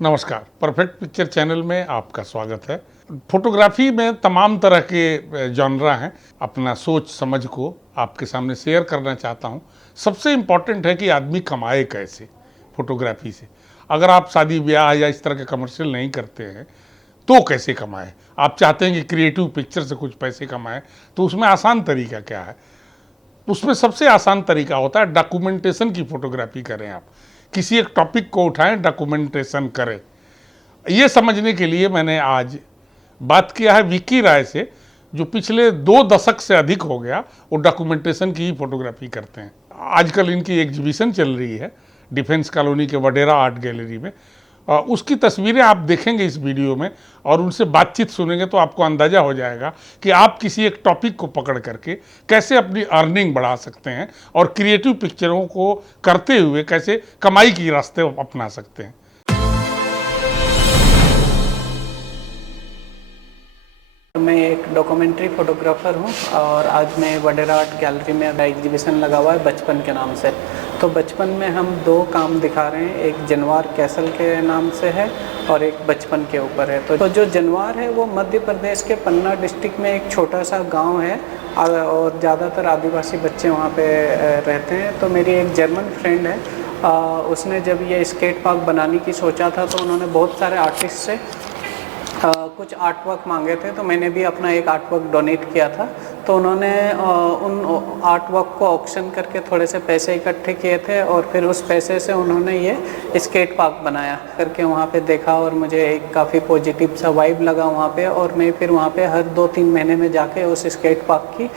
नमस्कार, perfect picture channel में आपका स्वागत है। फोटोग्राफी में तमाम तरह के जॉनरा हैं। अपना सोच समझ को आपके सामने शेयर करना चाहता हूं। सबसे इम्पॉर्टेंट है कि आदमी कमाए कैसे फोटोग्राफी से। अगर आप शादी ब्याह या इस तरह के कमर्शियल नहीं करते हैं तो कैसे कमाएं। आप चाहते हैं कि क्रिएटिव पिक्चर से कुछ पैसे कमाएं, तो उसमें आसान तरीका क्या है? उसमें सबसे आसान तरीका होता है डॉक्यूमेंटेशन की फोटोग्राफी करें। आप किसी एक टॉपिक को उठाएं, डॉक्यूमेंटेशन करें। ये समझने के लिए मैंने आज बात किया है विक्की राय से, जो पिछले 2 दशक से अधिक हो गया वो डॉक्यूमेंटेशन की ही फोटोग्राफी करते हैं। आजकल इनकी एग्जीबिशन चल रही है डिफेंस कॉलोनी के वडेरा आर्ट गैलरी में। उसकी तस्वीरें आप देखेंगे इस वीडियो में और उनसे बातचीत सुनेंगे तो आपको अंदाज़ा हो जाएगा कि आप किसी एक टॉपिक को पकड़ करके कैसे अपनी अर्निंग बढ़ा सकते हैं और क्रिएटिव पिक्चरों को करते हुए कैसे कमाई की रास्ते अपना सकते हैं। मैं एक डॉक्यूमेंट्री फोटोग्राफर हूँ और आज मैं वडेरा आर्ट गैलरी में एग्जीबिशन लगा हुआ है बचपन के नाम से। तो बचपन में हम 2 काम दिखा रहे हैं, एक जनवार कैसल के नाम से है और एक बचपन के ऊपर है। तो जो जनवार है वो मध्य प्रदेश के पन्ना डिस्ट्रिक्ट में एक छोटा सा गांव है और ज़्यादातर आदिवासी बच्चे वहाँ पे रहते हैं। तो मेरी एक जर्मन फ्रेंड है, उसने जब ये स्केट पार्क बनाने की सोचा था तो उन्होंने बहुत सारे आर्टिस्ट से कुछ आर्ट वर्क मांगे थे। तो मैंने भी अपना एक आर्ट वर्क डोनेट किया था। तो उन्होंने उन आर्ट वर्क को ऑक्शन करके थोड़े से पैसे इकट्ठे किए थे और फिर उस पैसे से उन्होंने ये स्केट पार्क बनाया करके वहाँ पे देखा और मुझे एक काफ़ी पॉजिटिव सा वाइब लगा वहाँ पे। और मैं फिर वहाँ पे हर 2-3 महीने में जाके उस स्केट पार्क की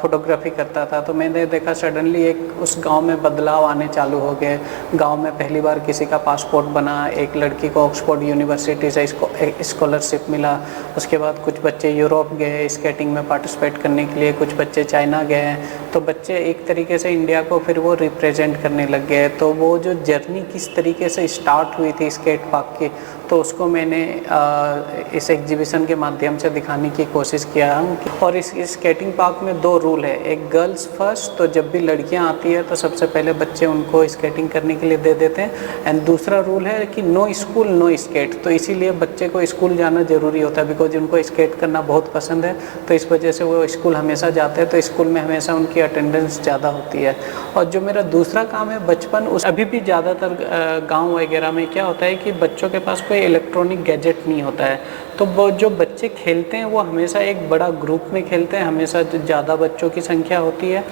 फोटोग्राफी करता था। तो मैंने देखा सडनली एक उस गांव में बदलाव आने चालू हो गए। गांव में पहली बार किसी का पासपोर्ट बना, एक लड़की को ऑक्सफोर्ड यूनिवर्सिटी से स्कॉलरशिप मिला। उसके बाद कुछ बच्चे यूरोप गए स्केटिंग में पार्टिसिपेट करने के लिए, कुछ बच्चे चाइना गए। तो बच्चे एक तरीके से इंडिया को फिर वो रिप्रेजेंट करने लग गए। तो वो जो जर्नी किस तरीके से स्टार्ट हुई थी स्केट पार्क की, तो उसको मैंने इस एग्जीबिशन के माध्यम से दिखाने की कोशिश किया हूँ। और इस स्केटिंग पार्क में 2 रूल है, एक गर्ल्स फर्स्ट, तो जब भी लड़कियाँ आती है तो सबसे पहले बच्चे उनको स्केटिंग करने के लिए दे देते हैं। एंड दूसरा रूल है कि नो स्कूल नो स्केट। तो इसीलिए बच्चे को स्कूल जाना ज़रूरी होता है, बिकॉज उनको स्केट करना बहुत पसंद है। तो इस वजह से वो स्कूल हमेशा जाते हैं, तो स्कूल में हमेशा उनकी अटेंडेंस ज़्यादा होती है। और जो मेरा दूसरा काम है बचपन, उस अभी भी ज़्यादातर गाँव वगैरह में क्या होता है कि बच्चों के पास कोई इलेक्ट्रॉनिक गैजेट नहीं होता है। तो वो जो बच्चे खेलते हैं वो हमेशा एक बड़ा ग्रुप में खेलते हैं, हमेशा ज़्यादा बच्चों की संख्या होती है।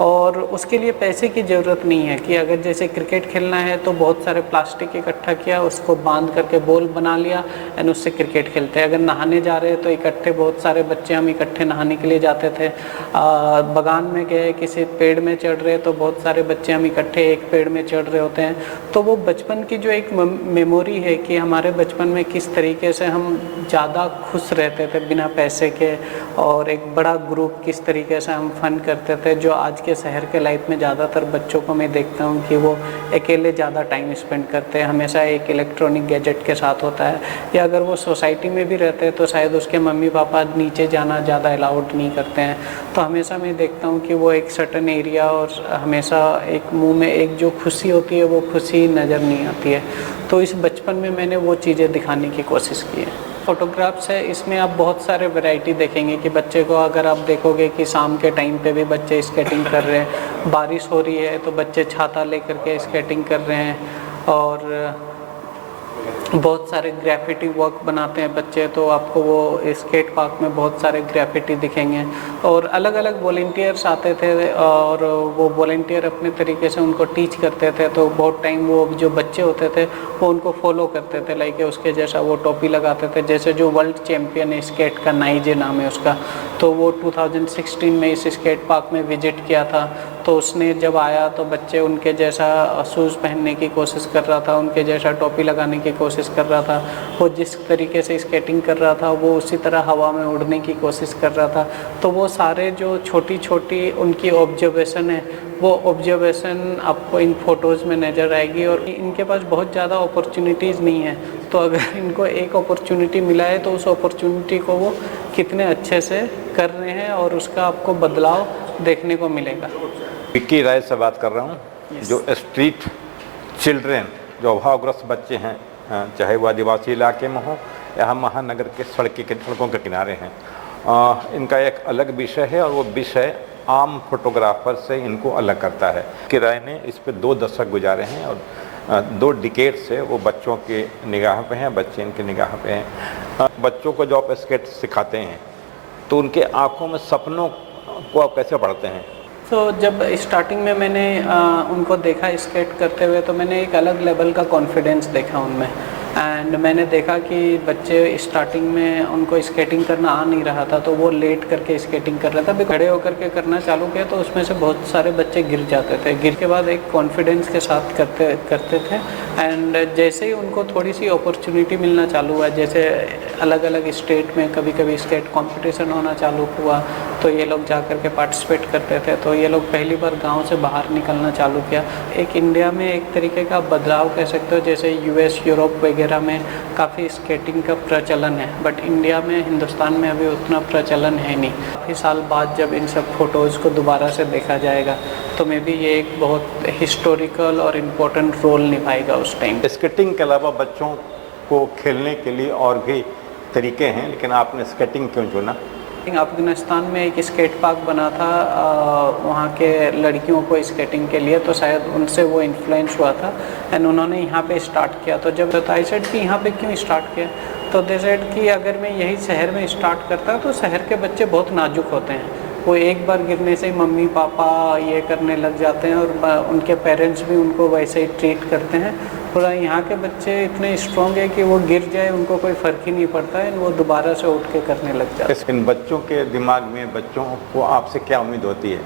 और उसके लिए पैसे की ज़रूरत नहीं है कि अगर जैसे क्रिकेट खेलना है तो बहुत सारे प्लास्टिक इकट्ठा किया, उसको बांध करके बॉल बना लिया एंड उससे क्रिकेट खेलते हैं। अगर नहाने जा रहे हैं तो इकट्ठे बहुत सारे बच्चे हम इकट्ठे नहाने के लिए जाते थे। बागान में गए, किसी पेड़ में चढ़ रहे तो बहुत सारे बच्चे हम इकट्ठे एक पेड़ में चढ़ रहे होते हैं। तो वो बचपन की जो एक मेमोरी है कि हमारे बचपन में किस तरीके से हम ज़्यादा खुश रहते थे बिना पैसे के, और एक बड़ा ग्रुप किस तरीके से हम फन करते थे, जो आज के शहर के लाइफ में ज़्यादातर बच्चों को मैं देखता हूँ कि वो अकेले ज़्यादा टाइम स्पेंड करते हैं, हमेशा एक इलेक्ट्रॉनिक गैजेट के साथ होता है। या अगर वो सोसाइटी में भी रहते हैं तो शायद उसके मम्मी पापा नीचे जाना ज़्यादा अलाउड नहीं करते हैं। तो हमेशा मैं देखता हूँ कि वो एक सर्टन एरिया और हमेशा एक मुँह में एक जो खुशी होती है वो खुशी नज़र नहीं आती है। तो इस बचपन में मैंने वो चीज़ें दिखाने की कोशिश की है। फोटोग्राफ्स है, इसमें आप बहुत सारे वैरायटी देखेंगे कि बच्चे को अगर आप देखोगे कि शाम के टाइम पे भी बच्चे स्केटिंग कर रहे हैं, बारिश हो रही है तो बच्चे छाता लेकर के स्केटिंग कर रहे हैं। और बहुत सारे ग्राफिटी वर्क बनाते हैं बच्चे, तो आपको वो स्केट पार्क में बहुत सारे ग्राफिटी दिखेंगे। और अलग अलग वॉलंटियर्स आते थे और वो वॉलंटियर अपने तरीके से उनको टीच करते थे। तो बहुत टाइम वो जो बच्चे होते थे वो उनको फॉलो करते थे, लाइक उसके जैसा वो टोपी लगाते थे। जैसे जो वर्ल्ड चैम्पियन है स्केट का, नाइजे नाम है उसका, तो वो 2016 में इस स्केट पार्क में विजिट किया था। तो उसने जब आया तो बच्चे उनके जैसा शूज़ पहनने की कोशिश कर रहा था, उनके जैसा टोपी लगाने की कोशिश कर रहा था। वो जिस तरीके से स्केटिंग कर रहा था वो उसी तरह हवा में उड़ने की कोशिश कर रहा था। तो वो सारे जो छोटी छोटी उनकी ऑब्जर्वेशन है, वो ऑब्जर्वेशन आपको इन फ़ोटोज़ में नज़र आएगी। और इनके पास बहुत ज़्यादा अपॉर्चुनिटीज़ नहीं है, तो अगर इनको एक अपॉर्चुनिटी मिला है तो उस अपॉर्चुनिटी को वो कितने अच्छे से कर रहे हैं और उसका आपको बदलाव देखने को मिलेगा। विक्की राय से बात कर रहा हूँ। जो स्ट्रीट चिल्ड्रेन, जो अभावग्रस्त बच्चे हैं, चाहे वो आदिवासी इलाके में हो या हम महानगर के सड़कों के किनारे हैं। इनका एक अलग विषय है और वो विषय आम फोटोग्राफर से इनको अलग करता है। किराए ने इस पे 2 दशक गुजारे हैं और 2 डिकेड से वो बच्चों के निगाह पे हैं, बच्चे इनके निगाह पे हैं। बच्चों को जो आप स्केच सिखाते हैं तो उनके आंखों में सपनों को आप कैसे पढ़ते हैं? तो जब स्टार्टिंग में मैंने उनको देखा स्केट करते हुए तो मैंने एक अलग लेवल का कॉन्फिडेंस देखा उनमें। एंड मैंने देखा कि बच्चे स्टार्टिंग में उनको स्केटिंग करना आ नहीं रहा था, तो वो लेट करके स्केटिंग कर रहा था। भी खड़े होकर के करना चालू किया तो उसमें से बहुत सारे बच्चे गिर जाते थे। गिर के बाद एक कॉन्फिडेंस के साथ करते थे। एंड जैसे ही उनको थोड़ी सी अपॉर्चुनिटी मिलना चालू हुआ, जैसे अलग अलग स्टेट में कभी कभी स्केट कंपटीशन होना चालू हुआ तो ये लोग जा कर के पार्टिसिपेट करते थे। तो ये लोग पहली बार गांव से बाहर निकलना चालू किया। एक इंडिया में एक तरीके का बदलाव कह सकते हो, जैसे यूएस यूरोप वगैरह में काफ़ी स्केटिंग का प्रचलन है, बट इंडिया में हिंदुस्तान में अभी उतना प्रचलन है नहीं। काफ़ी साल बाद जब इन सब फोटोज़ को दोबारा से देखा जाएगा तो मे बी ये एक बहुत हिस्टोरिकल और इम्पोर्टेंट रोल निभाएगा उस टाइम। स्केटिंग के अलावा बच्चों को खेलने के लिए और भी तरीके हैं, लेकिन आपने स्केटिंग क्यों चुना? अफगानिस्तान में एक स्केट पार्क बना था वहाँ के लड़कियों को स्केटिंग के लिए, तो शायद उनसे वो इन्फ्लुएंस हुआ था एंड उन्होंने यहाँ पे स्टार्ट किया। तो जब आई सेड कि यहाँ पे क्यों स्टार्ट किया, तो दे सेड कि अगर मैं यही शहर में स्टार्ट करता तो शहर के बच्चे बहुत नाजुक होते हैं। वो एक बार गिरने से मम्मी पापा ये करने लग जाते हैं और उनके पेरेंट्स भी उनको वैसे ही ट्रीट करते हैं। पूरा यहाँ के बच्चे इतने स्ट्रॉन्ग है कि वो गिर जाए उनको कोई फ़र्क ही नहीं पड़ता है, वो दोबारा से उठ के करने लग जाते हैं। इन बच्चों के दिमाग में, बच्चों को आपसे क्या उम्मीद होती है?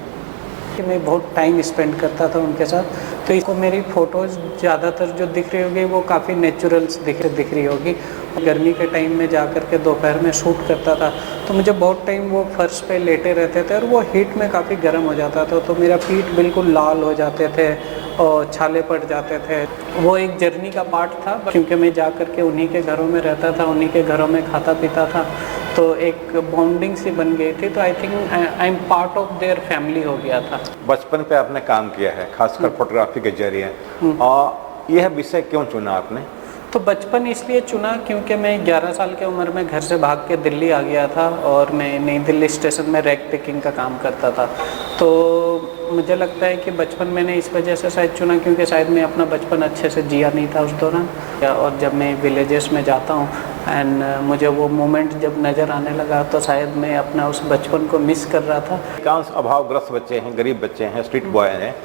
कि मैं बहुत टाइम स्पेंड करता था उनके साथ, तो इसको मेरी फ़ोटोज़ ज़्यादातर जो दिख रही होगी वो काफ़ी नेचुरल्स दिख रही होगी। गर्मी के टाइम में जा कर के दोपहर में शूट करता था तो मुझे बहुत टाइम वो फर्श पे लेटे रहते थे और वो हीट में काफ़ी गर्म हो जाता था, तो मेरा पीठ बिल्कुल लाल हो जाते थे और छाले पड़ जाते थे। वो एक जर्नी का पार्ट था, क्योंकि मैं जा कर के उन्हीं के घरों में रहता था, उन्हीं के घरों में खाता पीता था, तो एक बॉन्डिंग सी बन गई थी। तो I think I am part of their family हो गया था। बचपन पे आपने काम किया है, खासकर फोटोग्राफी के जरिए, और यह विषय क्यों चुना आपने? तो बचपन इसलिए चुना क्योंकि मैं 11 साल की उम्र में घर से भाग के दिल्ली आ गया था और मैं नई दिल्ली स्टेशन में रैक पिकिंग का काम करता था। तो मुझे लगता है कि बचपन मैंने इस वजह से शायद चुना क्योंकि शायद मैं अपना बचपन अच्छे से जिया नहीं था उस दौरान। और जब मैं विलेजेस में जाता हूँ एंड मुझे वो मोमेंट जब नज़र आने लगा तो शायद मैं अपना उस बचपन को मिस कर रहा था। अधिकांश अभावग्रस्त बच्चे हैं, गरीब बच्चे हैं, स्ट्रीट बॉय हैं,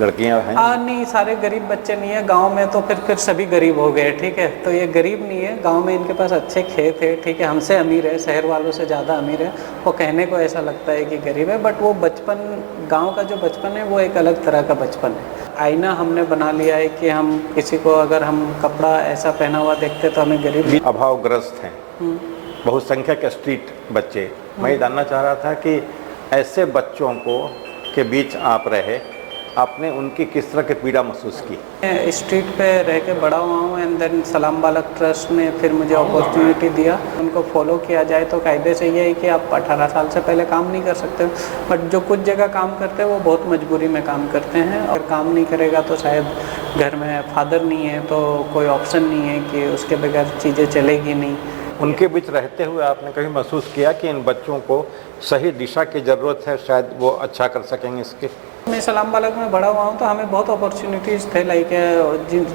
लड़कियां हैं। नहीं, सारे गरीब बच्चे नहीं है। गांव में तो फिर सभी गरीब हो गए, ठीक है। तो ये गरीब नहीं है, गांव में इनके पास अच्छे खेत है, ठीक है, हमसे अमीर है, शहर वालों से ज़्यादा अमीर है। वो कहने को ऐसा लगता है कि गरीब है, बट वो बचपन, गांव का जो बचपन है वो एक अलग तरह का बचपन है। आईना हमने बना लिया है कि हम किसी को अगर हम कपड़ा ऐसा पहना हुआ देखते तो हमें गरीब। अभावग्रस्त हैं, बहुसंख्यक स्ट्रीट बच्चे। मैं जानना चाह रहा था कि ऐसे बच्चों को के बीच आप रहे, आपने उनकी किस तरह की पीड़ा महसूस की? मैं स्ट्रीट पे रह के बड़ा हुआ हूँ एंड देन सलाम बालक ट्रस्ट ने फिर मुझे अपॉर्चुनिटी दिया। उनको फॉलो किया जाए तो कायदे से ये है कि आप 18 साल से पहले काम नहीं कर सकते, बट जो कुछ जगह काम करते हैं वो बहुत मजबूरी में काम करते हैं। और काम नहीं करेगा तो शायद घर में फादर नहीं है तो कोई ऑप्शन नहीं है कि उसके बगैर चीज़ें चलेगी नहीं। उनके बीच रहते हुए आपने कभी महसूस किया कि इन बच्चों को सही दिशा की ज़रूरत है, शायद वो अच्छा कर सकेंगे इसके? मैं सलाम बालक में बड़ा हुआ हूँ तो हमें बहुत अपॉर्चुनिटीज़ थे, लाइक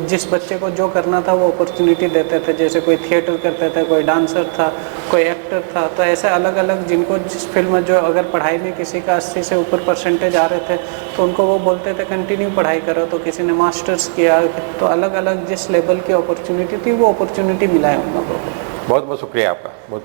जिस बच्चे को जो करना था वो अपॉर्चुनिटी देते थे। जैसे कोई थिएटर करते थे, कोई डांसर था, कोई एक्टर था, तो ऐसे अलग अलग जिनको जिस फील्ड में, जो अगर पढ़ाई में किसी का 80 से ऊपर परसेंटेज आ रहे थे तो उनको वो बोलते थे कंटिन्यू पढ़ाई करो, तो किसी ने मास्टर्स किया। तो अलग अलग जिस लेवल की अपॉर्चुनिटी थी वो अपॉर्चुनिटी मिला है उन लोगों को। बहुत बहुत शुक्रिया आपका। बहुत